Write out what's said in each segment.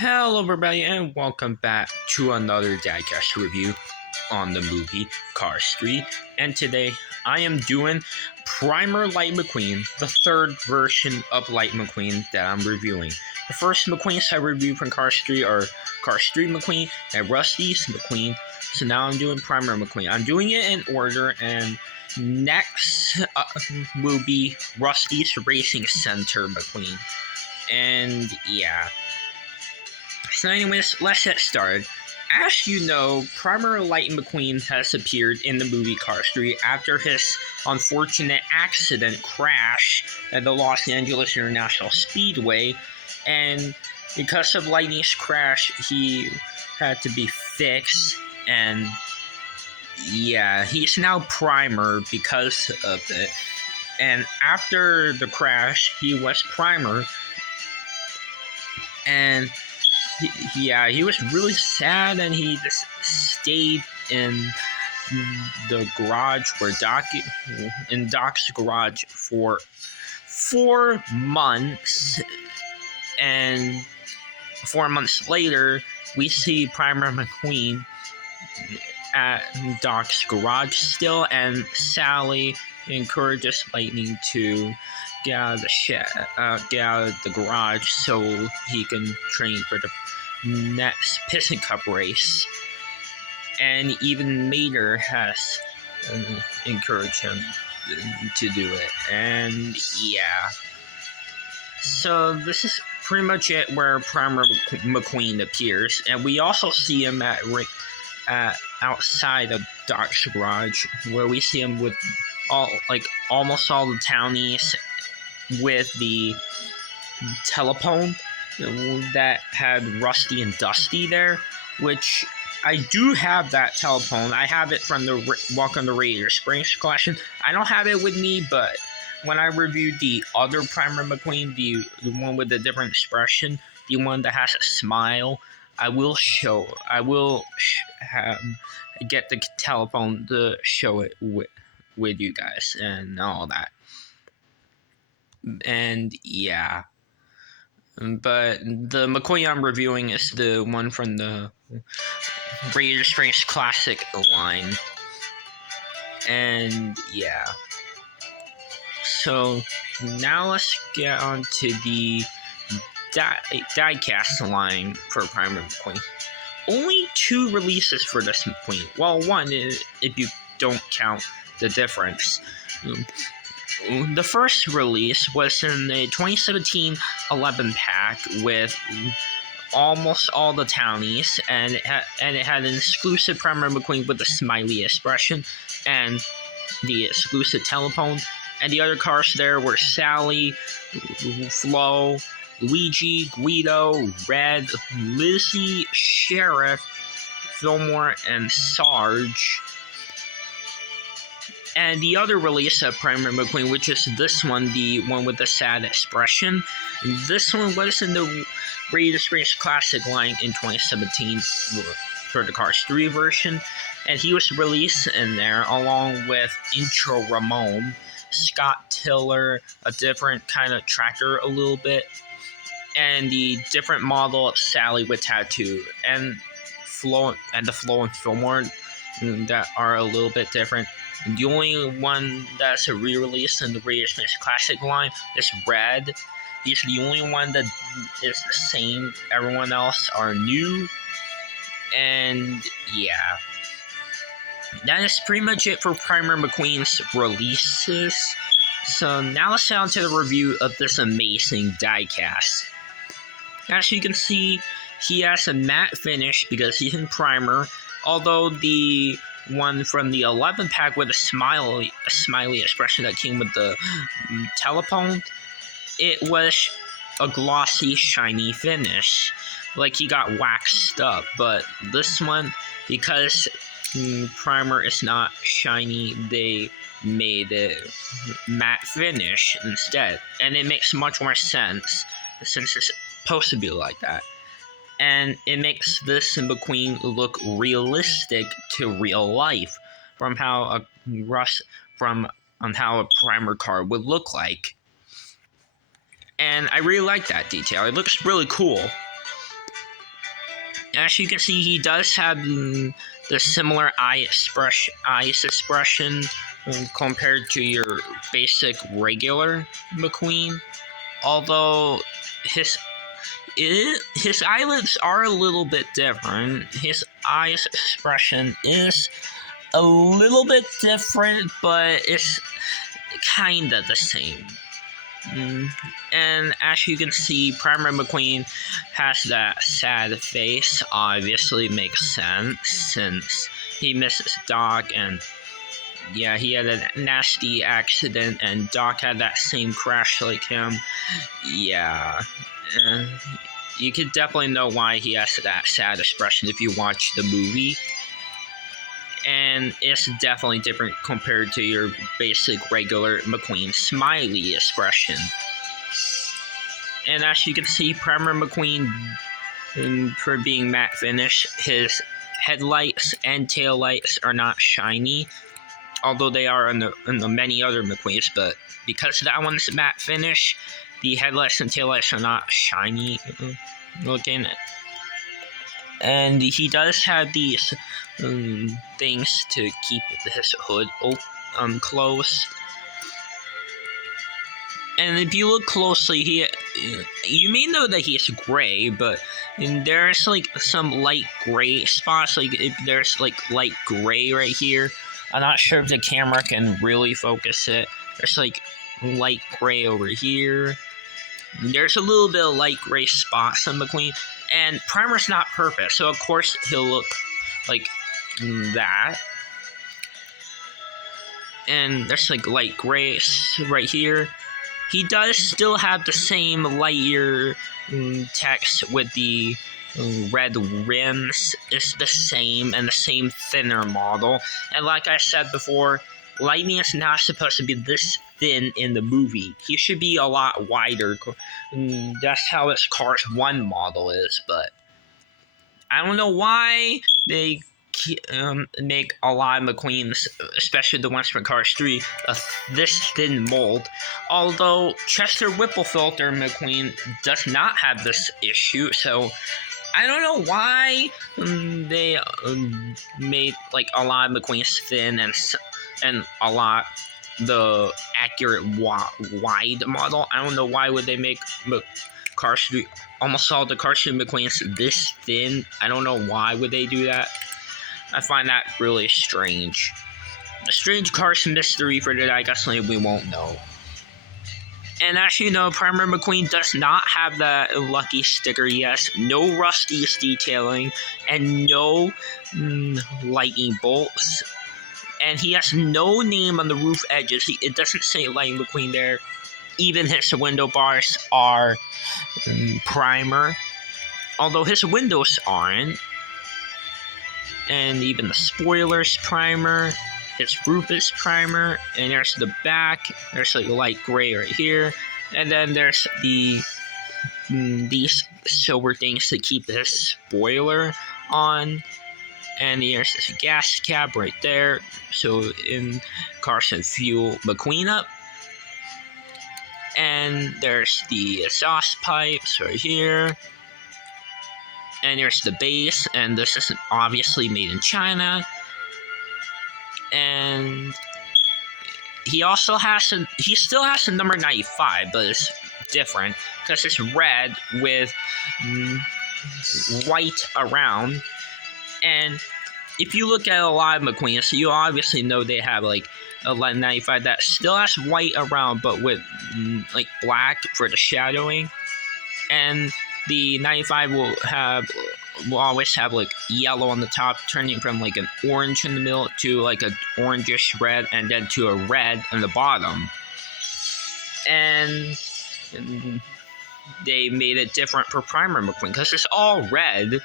Hello everybody and welcome back to another diecast review on the movie Cars 3. And today I am doing Primer Light McQueen, the third version of Light McQueen that I'm reviewing. The first McQueens I reviewed from Cars 3 are Cars 3 McQueen and Rusty's McQueen. So now I'm doing Primer McQueen. I'm doing it in order, and next will be Rusty's Racing Center McQueen. And yeah. So anyways, let's get started. As you know, Primer Light McQueen has appeared in the movie Cars 3 after his unfortunate accident crash at the Los Angeles International Speedway, and because of Lightning's crash, he had to be fixed, and yeah, he's now Primer because of it. And after the crash, he was Primer, and he was really sad, and he just stayed in the garage in Doc's garage for 4 months, and 4 months later, we see Primer McQueen at Doc's garage still, and Sally encourages Lightning to get out of the garage so he can train for the next Piston Cup race. And even Mater has encouraged him to do it. And yeah, so this is pretty much it where Primer McQueen appears, and we also see him at outside of Doc's garage, where we see him with almost all the townies with the telephone that had Rusty and Dusty there, which I do have that telephone. I have it from the Welcome to Radiator Springs collection. I don't have it with me, but when I reviewed the other Primer McQueen, the one with the different expression, the one that has a smile, I will get the telephone to show it with you guys and all that. And yeah, but the McQueen I'm reviewing is the one from the Radiator Springs Classic line. And yeah, so now let's get on to the diecast line for Primer McQueen. Only 2 releases for this McQueen. Well, one is if you don't count the difference. The first release was in the 2017 11 pack with almost all the townies, and it had an exclusive Primer McQueen with the smiley expression and the exclusive telephone. And the other cars there were Sally, Flo, Luigi, Guido, Red, Lizzie, Sheriff, Fillmore, and Sarge. And the other release of Primer McQueen, which is this one, the one with the sad expression, this one was in the Radiator Springs Classic line in 2017 for the Cars 3 version, and he was released in there along with Intro Ramon, Scott Tiller, a different kind of tractor a little bit, and the different model of Sally with tattoo, and Flo and Fillmore that are a little bit different. The only one that's a re-release in the Radiator Springs Classic line is Red. He's the only one that is the same. Everyone else are new. And yeah, that is pretty much it for Primer McQueen's releases. So now let's get on to the review of this amazing diecast. As you can see, he has a matte finish because he's in Primer, although the one from the 11 pack with a smiley expression that came with the telephone, it was a glossy, shiny finish, like he got waxed up. But this one, because Primer is not shiny, they made it matte finish instead, and it makes much more sense since it's supposed to be like that. And it makes this McQueen look realistic to real life, from how a Primer car would look like. And I really like that detail. It looks really cool. As you can see, he does have the similar eyes expression compared to your basic regular McQueen. Although his eyelids are a little bit different. His eyes expression is a little bit different, but it's kinda the same. And as you can see, Primer McQueen has that sad face. Obviously makes sense since he misses Doc, and yeah, he had a nasty accident and Doc had that same crash like him. Yeah, you can definitely know why he has that sad expression if you watch the movie. And it's definitely different compared to your basic regular McQueen smiley expression. And as you can see, Primer McQueen, for being matte finish, his headlights and taillights are not shiny, although they are in the many other McQueens. But because that one's matte finish, the headlights and taillights are not shiny looking. And he does have these things to keep his hood closed. And if you look closely, you may know that he's gray, but there's like some light gray spots. Like if there's like light gray right here. I'm not sure if the camera can really focus it. There's like light gray over here. There's a little bit of light gray spots on McQueen. And Primer's not perfect, so of course he'll look like that. And there's like light gray right here. He does still have the same Lightyear text with the red rims. It's the same and the same thinner model. And like I said before, Lightning is not supposed to be this thin in the movie. He should be a lot wider. That's how his Cars 1 model is, but I don't know why they make a lot of McQueens, especially the ones from Cars 3, this thin mold. Although Chester Whipplefilter McQueen does not have this issue, so I don't know why they made like a lot of McQueens thin and a lot the accurate wide model. I don't know why would they make Cars 3, almost all the Cars 3 McQueens this thin. I don't know why would they do that. I find that really strange. A strange Cars mystery for today, I guess we won't know. And as you know, Primer McQueen does not have that lucky sticker. Yes, no Rusty's detailing and no lightning bolts. And he has no name on the roof edges. It doesn't say Lightning McQueen there. Even his window bars are Primer, although his windows aren't. And even the spoilers Primer. His roof is Primer. And there's the back. There's like light gray right here. And then there's these silver things to keep his spoiler on. And there's this gas cap right there. So in Cars and Fuel McQueen up. And there's the exhaust pipes right here. And there's the base. And this is obviously made in China. And he still has a number 95, but it's different because it's red with white around. And if you look at a lot of McQueens, you obviously know they have like a 95 that still has white around, but with like black for the shadowing. And the 95 will always have like yellow on the top, turning from like an orange in the middle to like an orangish red, and then to a red in the bottom. And they made it different for Primer McQueen because it's all red,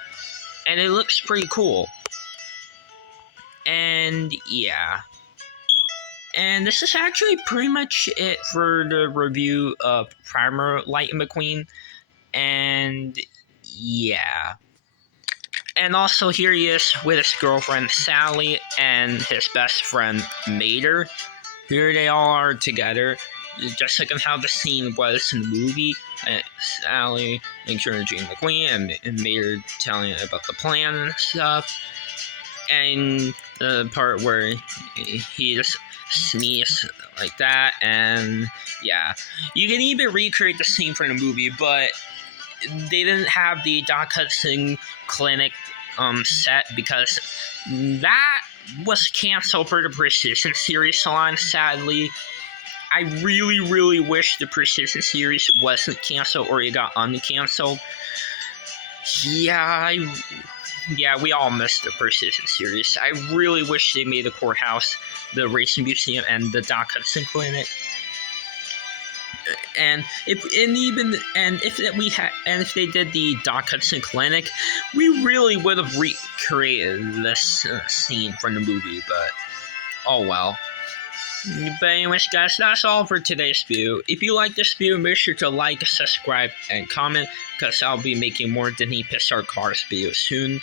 and it looks pretty cool. And yeah. And this is actually pretty much it for the review of Primer Lightning McQueen. And yeah. And also here he is with his girlfriend Sally and his best friend Mater. Here they all are together. just like how the scene was in the movie. Sally encouraging McQueen and Mater telling about the plan and stuff. And the part where he just sneezes like that, and yeah, you can even recreate the scene from the movie, but they didn't have the Doc Hudson clinic set because that was canceled for the Precision series line, sadly. I really, really wish the Precision series wasn't canceled or it got uncanceled. Yeah, we all missed the Precision series. I really wish they made the courthouse, the racing museum, and the Doc Hudson clinic. And if they did the Doc Hudson clinic, we really would have recreated this scene from the movie. But oh well. But anyways, guys, that's all for today's video. If you like this video, make sure to like, subscribe, and comment, because I'll be making more Disney Pixar Cars videos soon.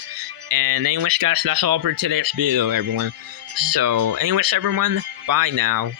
And anyways, guys, that's all for today's video, everyone. So, anyways, everyone, bye now.